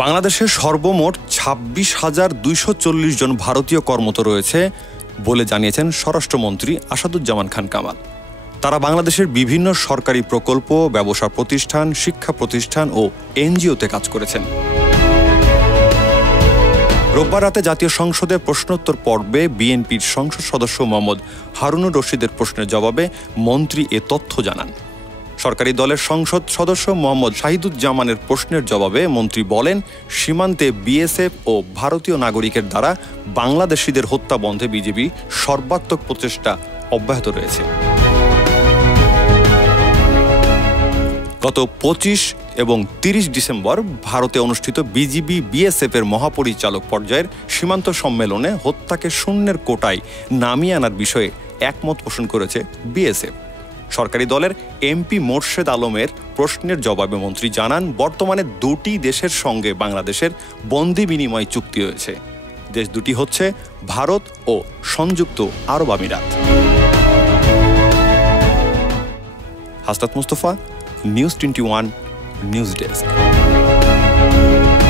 বাংলাদেশে সর্বমোট ২৬,২৪০ জন ভারতীয় কর্মরত রয়েছে বলে জানিয়েছেন স্বরাষ্ট্রমন্ত্রী আসাদুজ্জামান খান কামাল। তারা বাংলাদেশের বিভিন্ন সরকারি প্রকল্প, ব্যবসা প্রতিষ্ঠান, শিক্ষা প্রতিষ্ঠান ও এনজিওতে কাজ করেছেন। রোববার রাতে জাতীয় সংসদের প্রশ্নোত্তর পর্বে বিএনপির সংসদ সদস্য মোহাম্মদ হারুনুর রশিদের প্রশ্নের জবাবে মন্ত্রী এ তথ্য জানান। সরকারি দলের সংসদ সদস্য মোহাম্মদ শাহিদুজ্জামানের প্রশ্নের জবাবে মন্ত্রী বলেন, সীমান্তে বিএসএফ ও ভারতীয় নাগরিকের দ্বারা বাংলাদেশিদের হত্যা বন্ধে বিজেপি সর্বাত্মক প্রচেষ্টা অব্যাহত রয়েছে। গত ২৫ এবং ৩০ ডিসেম্বর ভারতে অনুষ্ঠিত বিজিবি বিএসএফ এর মহাপরিচালক পর্যায়ের সীমান্ত সম্মেলনে হত্যাকে শূন্যের কোটায় নামিয়ে আনার বিষয়ে একমত পোষণ করেছে বিএসএফ। সরকারি দলের এমপি মোর্শেদ আলমের প্রশ্নের জবাবে মন্ত্রী জানান, বর্তমানে দুটি দেশের সঙ্গে বাংলাদেশের বন্দি বিনিময় চুক্তি হয়েছে। দেশ দুটি হচ্ছে ভারত ও সংযুক্ত আরব আমিরাত। Hasnat Mustafa, news 21 news desk.